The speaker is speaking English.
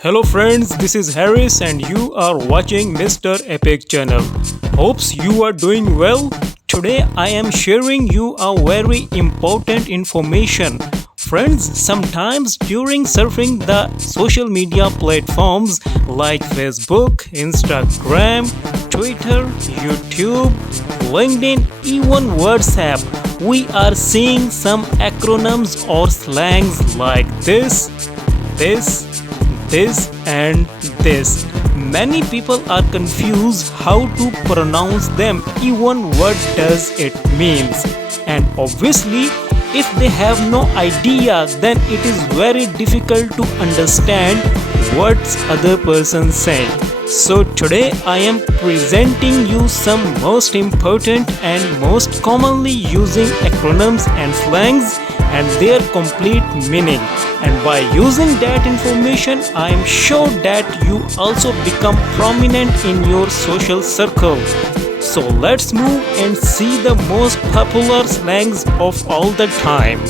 Hello friends, this is Harris and you are watching Mr. Epic channel. Hopes you are doing well. Today I am sharing you a very important information. Friends, sometimes during surfing the social media platforms like Facebook, Instagram, Twitter, YouTube, LinkedIn, even WhatsApp, we are seeing some acronyms or slangs like this and this. Many people are confused how to pronounce them, even what does it means. And obviously, if they have no idea, then it is very difficult to understand what's other person saying. So today I am presenting you some most important and most commonly using acronyms and slangs and their complete meaning. And by using that information, I am sure that you also become prominent in your social circle. So let's move and see the most popular slangs of all the time.